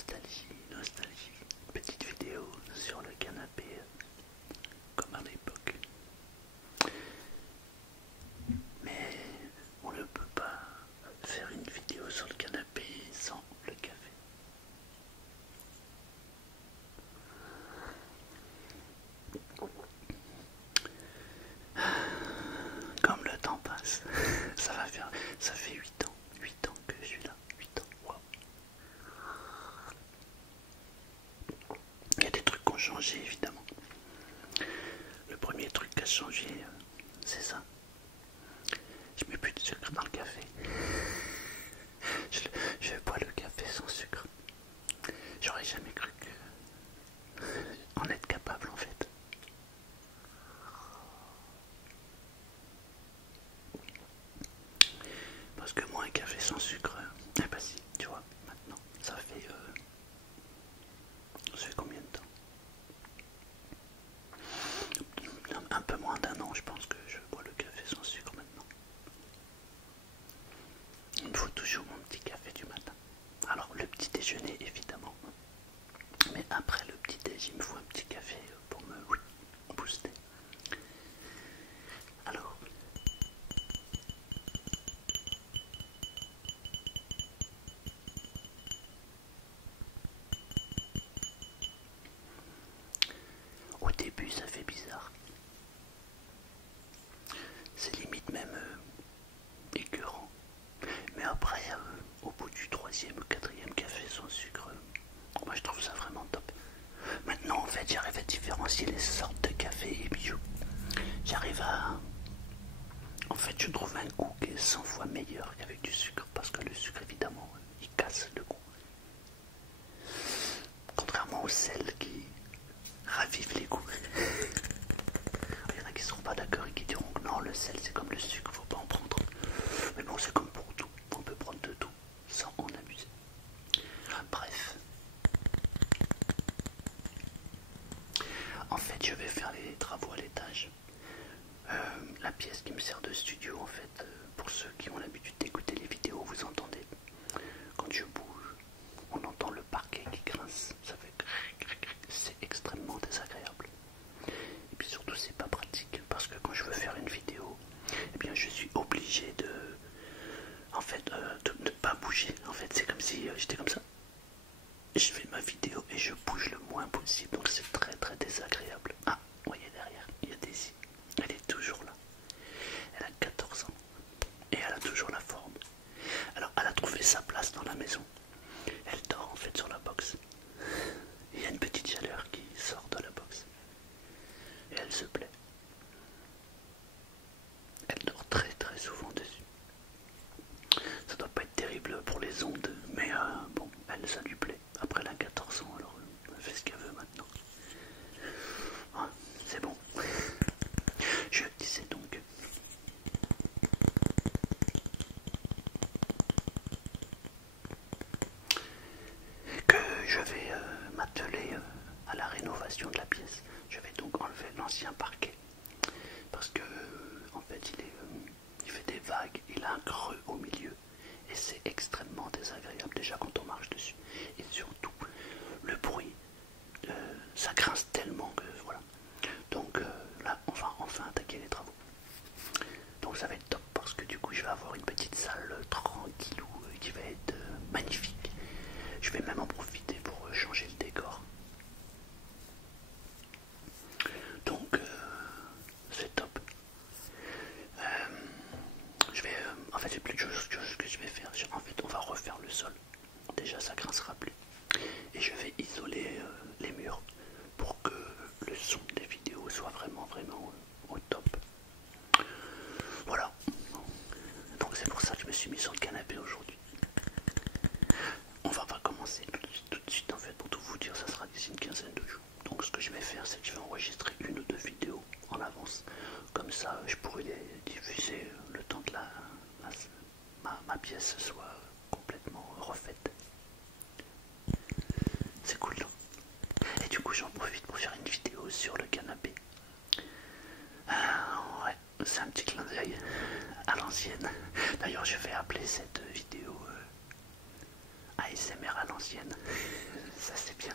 nostalgie, nostalgie. Petite vidéo sur le canapé, comme à l'époque. Mais on ne peut pas faire une vidéo sur le canapé sans le café. Comme le temps passe, ça fait 8 ans que je suis là, 8 ans, wow. Il y a des trucs qui ont changé évidemment. Le premier truc qui a changé, c'est ça. Je mets plus de sucre dans le café. Je bois le café sans sucre. J'aurais jamais cru en être capable en fait. Parce que moi un café sans sucre, eh ben si, tu vois, maintenant, ça fait combien de temps? Un peu moins d'un an je pense que je bois le café sans sucre maintenant. Il me faut toujours mon petit café du matin. Alors le petit déjeuner évidemment. Mais après le petit déj, il me faut un petit café pour me booster. Alors, au début ça fait bizarre. C'est limite même écœurant. Mais après, au bout du 3e ou 4e café sans sucre, moi je trouve ça vraiment top. Maintenant en fait j'arrive à différencier les sortes de café et bio. J'arrive à... En fait je trouve un goût qui est 100 fois meilleur qu'avec du sucre. Parce que le sucre évidemment il casse le goût. Contrairement au sel qui ravive les goûts. Il y en a qui ne seront pas d'accord et qui diront que non, le sel c'est comme le sucre, faut pas en prendre. Mais bon, c'est comme pour tout, on peut prendre de tout sans en abuser. Bref. En fait, je vais faire les travaux à l'étage. La pièce qui me sert de studio, en fait, pour ceux qui ont l'habitude d'écouter les vidéos, vous entendez, quand je bouge, on entend le parquet qui grince, ça fait c'est extrêmement désagréable. Et puis surtout, c'est pas pratique, parce que quand je veux faire une vidéo, eh bien, je suis obligé de, en fait, de ne pas bouger. En fait, c'est comme si j'étais comme ça. Je fais ma vidéo et je bouge le moins possible, donc c'est très très désagréable. Ah, vous voyez derrière, il y a Daisy. Elle est toujours là. Elle a 14 ans et elle a toujours la forme. Alors, elle a trouvé sa place dans la maison. Elle dort en fait sur la box. Il y a une petite chaleur qui sort de la box. Et elle se plaît. Elle dort très très souvent dessus. Ça doit pas être terrible pour les ondes, mais bon, elle, ça lui plaît. Après, elle a 14 ans, alors elle fait ce qu'elle veut maintenant. Ah, c'est bon. Je disais donc que je vais m'atteler à la rénovation de la pièce. Je vais donc enlever l'ancien parquet parce que en fait il fait des vagues, il a un creux au milieu et c'est extrêmement désagréable déjà quand on marche dessus. Et surtout le bruit, ça grince tellement que voilà. Donc là on va enfin attaquer les travaux. Donc ça va être top parce que du coup je vais avoir une petite salle tranquillou qui va être magnifique. Je vais même en profiter pour changer le décor. Donc c'est top. Je vais, en fait j'ai plus de choses que je vais faire. En fait on va refaire le sol. Déjà ça grincera plus. Et je vais isoler les murs pour que le son des vidéos soit vraiment au top. Voilà. Donc c'est pour ça que je me suis mis sur le canapé aujourd'hui. On va pas commencer tout de suite en fait, pour tout vous dire, ça sera d'ici une quinzaine de jours. Donc ce que je vais faire, c'est que je vais enregistrer une ou deux vidéos en avance. Comme ça, je pourrai les diffuser le temps que ma pièce soit complètement refaite. C'est cool. Et du coup, j'en profite pour faire une vidéo sur le canapé. Ouais, c'est un petit clin d'œil à l'ancienne. D'ailleurs, je vais appeler cette vidéo ASMR à l'ancienne. Ça c'est bien.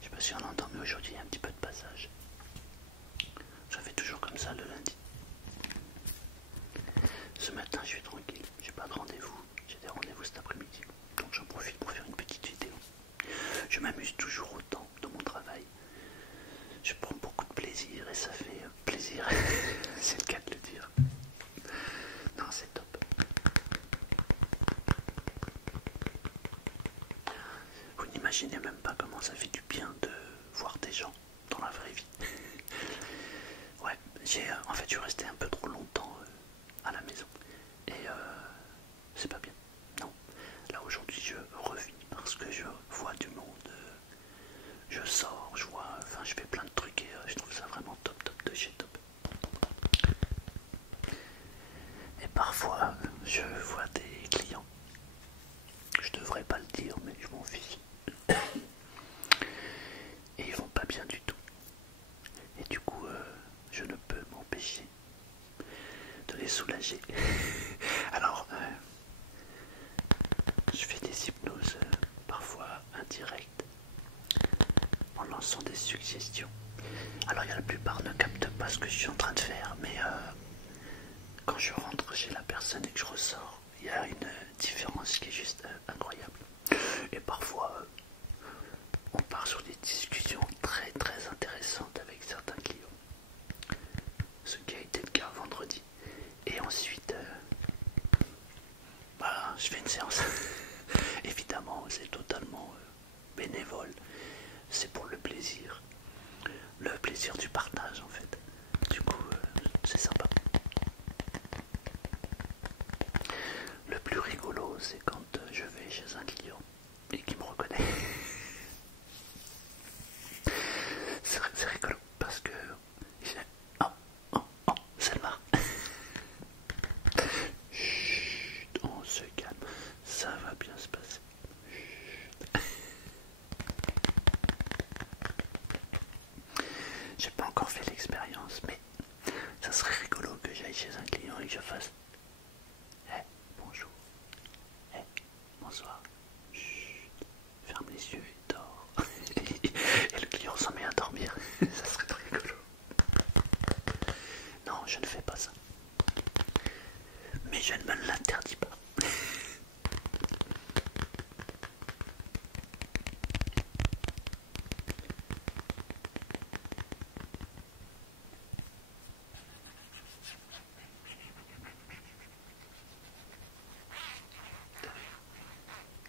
Je sais pas si on entend, mais aujourd'hui il y a un petit peu de passage. Je fais toujours comme ça le lundi. Ce matin je suis tranquille, j'ai pas de rendez-vous, j'ai des rendez-vous cet après-midi. Donc j'en profite pour faire une petite vidéo. Je m'amuse toujours autant dans mon travail. Je prends beaucoup de plaisir et ça fait plaisir, c'est le cas de le dire. Non, c'est top. Vous n'imaginez même pas comment ça fait du bien de voir des gens dans la vraie vie. Ouais, en fait, je suis resté un peu trop longtemps à la maison et c'est pas bien. Non, là aujourd'hui je revis parce que je vois du monde, je sors, je vois, enfin je fais plein de trucs et je trouve ça vraiment top, top de chez top. Et parfois je vois des clients, je devrais pas le dire mais je m'en fiche, et ils vont pas bien du tout. Et du coup je ne peux m'empêcher de les soulager. Alors je fais des hypnoses parfois indirectes en lançant des suggestions. Alors la plupart ne captent pas ce que je suis en train de faire, mais quand je rentre chez la personne et que je ressors, il y a une différence qui est juste incroyable. Et parfois on part sur des discussions très très intéressantes avec certains clients, ce qui a été le cas vendredi. Et ensuite bah, je fais une séance. Évidemment c'est totalement bénévole, c'est pour le plaisir du partage en fait. Du coup c'est sympa. Le plus rigolo c'est quand je vais chez un client et qu'il me reconnaît. C'est rigolo parce que oh, oh, oh, Selma. Chut, on se calme, ça va bien se passer. J'ai pas encore fait l'expérience, mais ça serait rigolo que j'aille chez un client et que je fasse hey, bonjour, hey, bonsoir, chut, ferme les yeux et dors. Et le client s'en met à dormir. Ça serait très rigolo. Non, je ne fais pas ça. Mais je ne me l'interdis pas.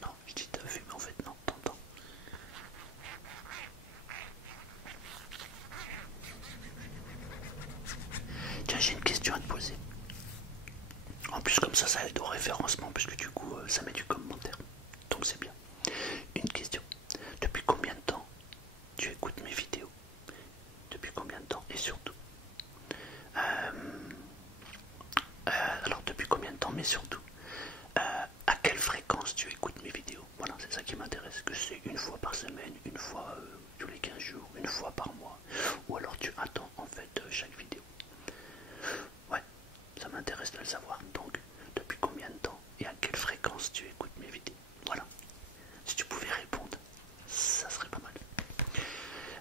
Non, je dis t'as vu, mais en fait non, t'entends. Tiens, j'ai une question à te poser. En plus comme ça aide au référencement, parce que du coup ça met du commentaire. Donc c'est bien. Une question. Depuis combien de temps tu écoutes mes vidéos? Depuis combien de temps? Et surtout alors depuis combien de temps, mais surtout à quelle fréquence tu écoutes mes vidéos? Voilà, c'est ça qui m'intéresse. Que c'est une fois par semaine, une fois tous les 15 jours, une fois par mois, ou alors tu attends en fait chaque vidéo. Ouais, ça m'intéresse de le savoir. Donc, depuis combien de temps et à quelle fréquence tu écoutes mes vidéos? Voilà. Si tu pouvais répondre, ça serait pas mal.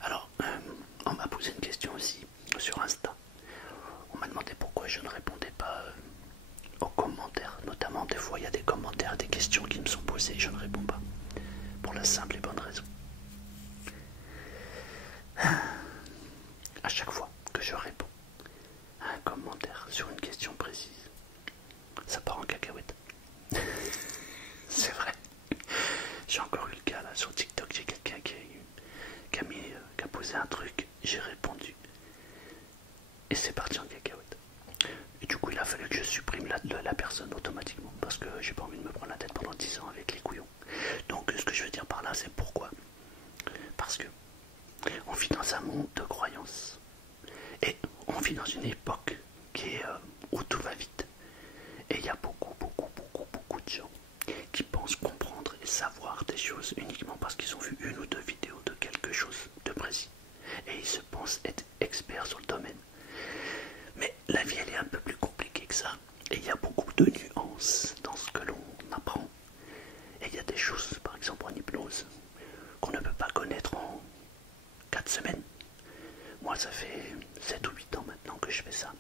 Alors, on m'a posé une question aussi sur Insta. On m'a demandé pourquoi je ne répondais pas aux commentaires. Notamment, des fois, il y a des commentaires, des questions qui me sont posées et je ne réponds pas. Pour la simple et bonne raison. À chaque fois que je réponds à un commentaire sur une question précise, ça part en cacahuète. C'est vrai. J'ai encore eu le cas là sur TikTok, j'ai quelqu'un qui a posé un truc, j'ai répondu et c'est parti en cacahuète. Et du coup il a fallu que je supprime la personne automatiquement parce que j'ai pas envie de me prendre la tête pendant 10 ans avec les couillons. Donc ce que je veux dire par là c'est pourquoi. Parce que on vit dans un monde de croyances et on vit dans une époque qui est où tout va vite. Et il y a beaucoup de gens qui pensent comprendre et savoir des choses uniquement Et il y a beaucoup de nuances dans ce que l'on apprend. Et il y a des choses, par exemple en hypnose, qu'on ne peut pas connaître en 4 semaines. Moi, ça fait 7 ou 8 ans maintenant que je fais ça.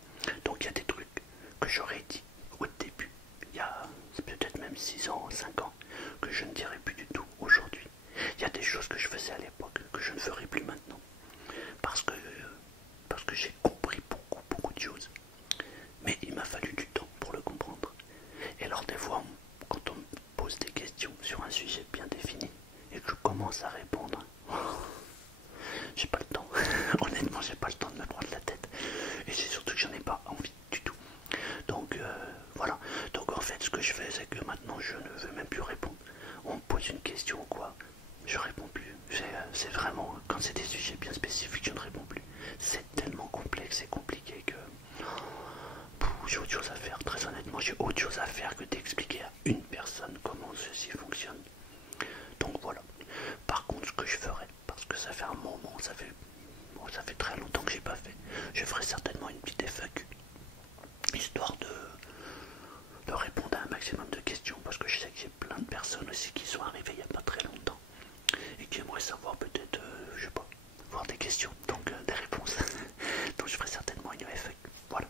Donc il y a des trucs que j'aurais dit au début, il y a peut-être même 6 ans, 5 ans, que je ne dirais plus du tout aujourd'hui. Il y a des choses que je faisais à l'époque que je ne ferai plus maintenant. Parce que j'ai compris beaucoup de choses. Mais il m'a fallu du temps pour le comprendre. Et alors des fois, quand on me pose des questions sur un sujet bien défini, et que je commence à répondre, j'ai pas le temps. Honnêtement, j'ai pas le temps de me prendre la tête. Et c'est surtout que j'en ai pas envie du tout. Donc voilà. Donc en fait, ce que je fais, c'est que maintenant, je ne veux même plus répondre. On me pose une question ou quoi, je réponds plus. C'est vraiment, quand c'est des sujets bien spécifiques, je ne réponds plus. C'est tellement complexe et compliqué que j'ai autre chose à faire. Très honnêtement, j'ai autre chose à faire que d'expliquer à une personne comment ceci fonctionne. Donc voilà. Par contre, ce que je ferais, parce que ça fait un moment, ça fait très longtemps que j'ai pas fait, je ferai certainement une petite FAQ, histoire de répondre à un maximum de questions, parce que je sais que j'ai plein de personnes aussi qui sont arrivées il n'y a pas très longtemps et qui aimeraient savoir peut-être, je sais pas, voir des questions, donc des réponses. Donc je ferai certainement une FAQ. Voilà.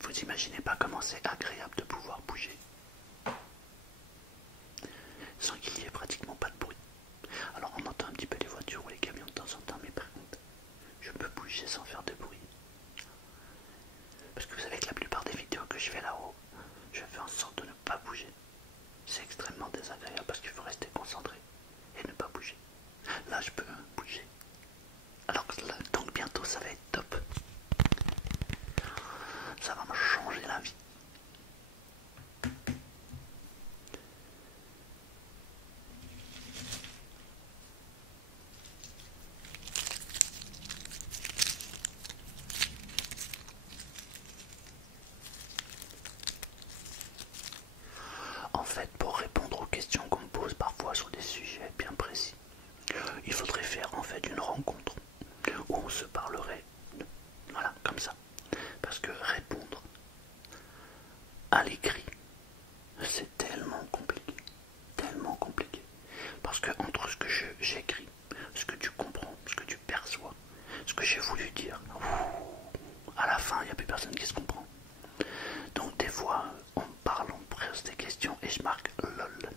Vous imaginez pas comment c'est agréable de pouvoir bouger sans qu'il y ait pratiquement pas de bruit. Alors on entend un petit peu les voitures ou les camions de temps en temps, mais par contre, je peux bouger sans faire de bruit. Parce que vous savez que la plupart des vidéos que je fais là-haut, je fais en sorte de ne pas bouger. C'est extrêmement désagréable parce qu'il faut rester concentré et ne pas bouger. Là, je peux bouger. Alors que là, donc bientôt, ça va être top. Ça va me changer la vie. En fait, pour répondre aux questions qu'on me pose parfois sur des sujets bien précis, il faudrait faire en fait une rencontre où on se parlerait, voilà, comme ça. Parce que répondre à l'écrit, c'est tellement compliqué, tellement compliqué. Parce que entre ce que j'écris, ce que tu comprends, ce que tu perçois, ce que j'ai voulu dire, à la fin, il n'y a plus personne qui se comprend. Donc des fois, on me parle, on me pose des questions et je marque LOL.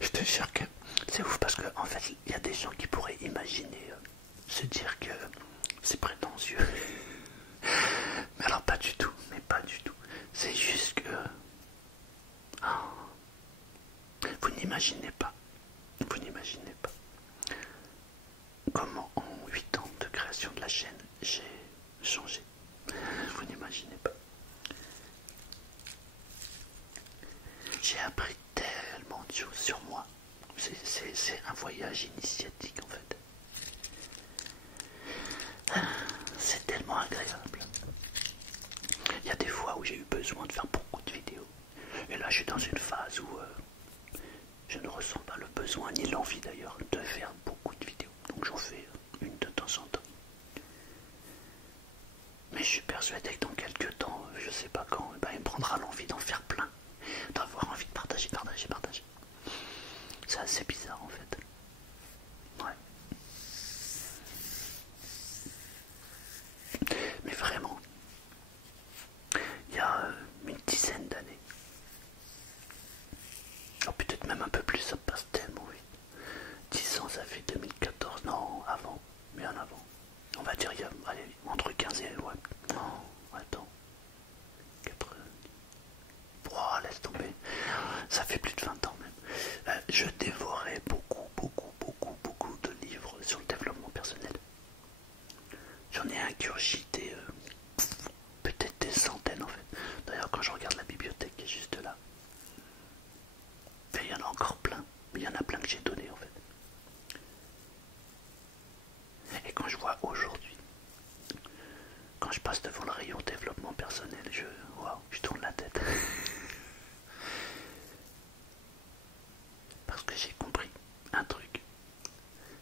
Je te jure que c'est ouf parce que en fait, il y a des gens qui pourraient imaginer se dire que c'est prétentieux. Mais alors pas du tout, mais pas du tout. C'est juste que vous n'imaginez pas, comment en 8 ans de création de la chaîne j'ai changé. Vous n'imaginez pas. J'ai appris tellement de choses sur moi. C'est un voyage initiatique en fait. C'est tellement agréable. Il y a des fois où j'ai eu besoin de faire beaucoup de vidéos. Et là, je suis dans une phase où je ne ressens pas le besoin, ni l'envie d'ailleurs, de faire beaucoup de vidéos. Donc j'en fais une de temps en temps. Mais je suis persuadé que dans quelques temps, je sais pas quand, il me prendra l'envie d'en faire plein. D'avoir envie de partager. C'est assez bizarre en fait. Ouais. Mais vraiment, il y a une dizaine d'années, oh, peut-être même un peu plus, ça passe tellement vite. 10 ans, ça fait 2014, non, avant, bien avant. On va dire, il y a, allez, entre 15 et, ouais, non, attends, 80, oh, laisse tomber, ça fait plus de 20 ans même. Je dévorais beaucoup de livres sur le développement personnel. J'en ai ingurgité peut-être des centaines en fait. D'ailleurs, quand je regarde la bibliothèque qui est juste là, il y en a encore plein, mais il y en a plein que j'ai donné en fait. Et quand je vois aujourd'hui, quand je passe devant le rayon développement personnel, waouh, je tourne la tête. Parce que j'ai compris un truc.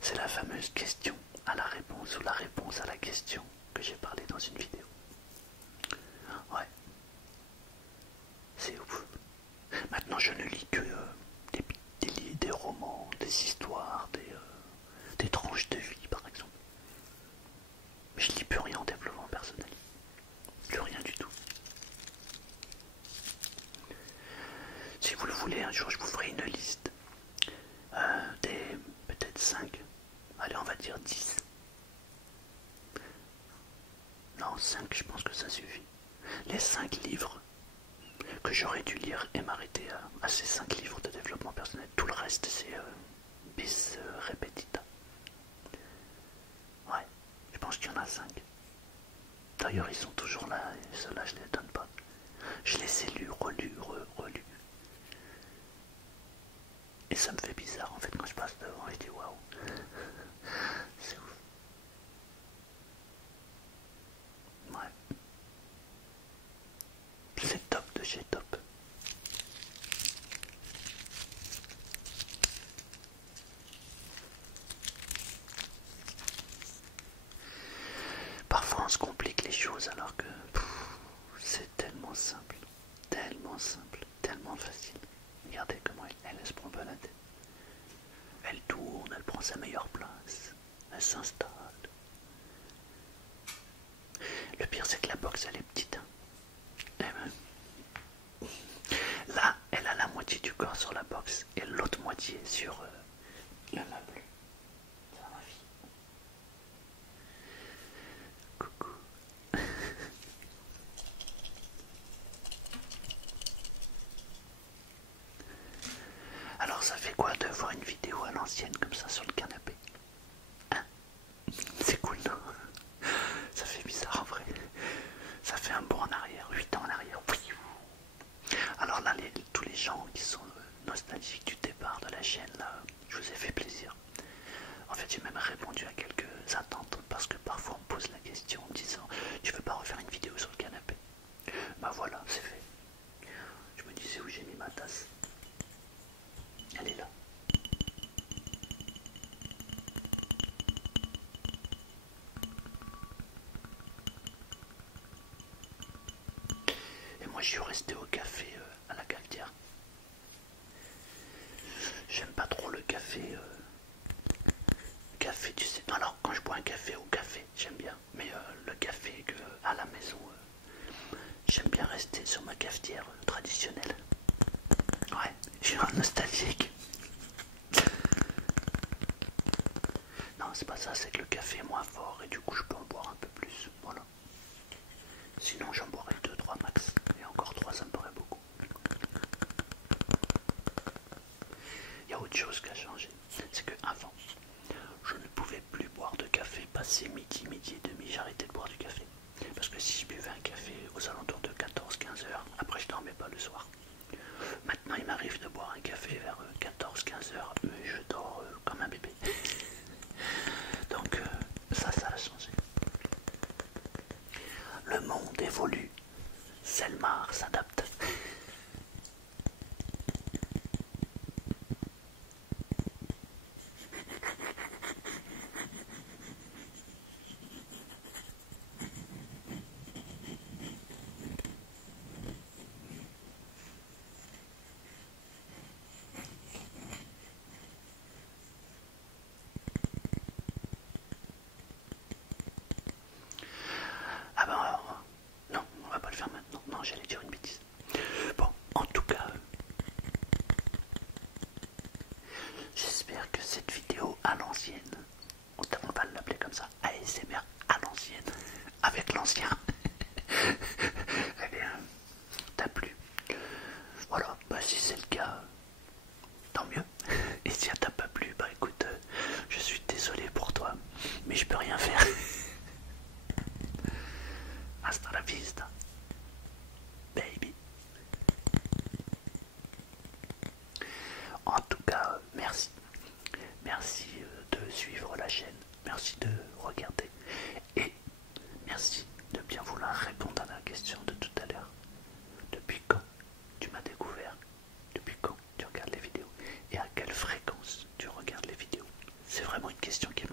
C'est la fameuse question à la réponse ou la réponse à la question que j'ai parlé dans une vidéo. Ouais. C'est ouf. Maintenant je ne lis que des romans, des histoires, des tranches de vie par exemple. Je lis plus rien en développement personnel. Plus rien du tout. Si vous le voulez, un jour je vous ferai une liste des peut-être 5. Allez, on va dire 10. Non, 5, je pense que ça suffit. Les 5 livres que j'aurais dû lire et m'arrêter à ces 5 livres de développement personnel. Tout le reste, c'est bis repetita. Ouais, je pense qu'il y en a 5. D'ailleurs, ils sont toujours là, et ceux-là, je les donne pas. Je les ai lus, relus, relus. Et ça me fait bizarre, en fait, quand je passe devant, je dis waouh. C'est ouf. Ouais. C'est top de chez top. Parfois on se complique les choses alors que c'est tellement simple, tellement facile. Regardez comment elle se prend pas la tête. Elle tourne, elle prend sa meilleure place, elle s'installe. Le pire c'est que la box elle est petite. Là, elle a la moitié du corps sur la box et l'autre moitié sur le meuble. Ça ma fille. Coucou. Alors ça fait quoi de voir une vidéo à l'ancienne comme ça sur le canapé? Hein? C'est cool, non? Ça fait bizarre en vrai. Ça fait un bond en arrière, 8 ans en arrière. Alors là, tous les gens qui sont nostalgiques du départ de la chaîne, là, je vous ai fait plaisir. En fait, j'ai même répondu à quelques attentes parce que parfois on me pose la question en me disant tu veux pas refaire une vidéo sur le canapé? Bah voilà, c'est fait. Je me disais où j'ai mis ma tasse. Elle est là. Et moi je suis resté au café à la cafetière. J'aime pas trop le café. Café, tu sais. Non, alors quand je bois un café au café, j'aime bien. Mais le café à la maison, j'aime bien rester sur ma cafetière traditionnelle. Ouais, je suis un nostalgique. Non, c'est pas ça, c'est que le café est moins fort et du coup je peux en boire un peu plus. Voilà. Sinon j'en boirais 2-3 max. Et encore 3 ça me paraît beaucoup. Il y a autre chose qui a changé. C'est que avant, je ne pouvais plus boire de café passé midi, midi et demi. J'ai arrêté de boire du café. Parce que si je buvais un café aux alentours de 14-15 heures, après je dormais pas le soir. Maintenant il m'arrive de boire un café vers 14-15 heures, mais je dors comme un bébé. Donc ça a changé. Le monde évolue. Selmar s'adapte. Ah ben alors, non, on va pas le faire maintenant. Non, j'allais dire fréquence tu regardes les vidéos? C'est vraiment une question qui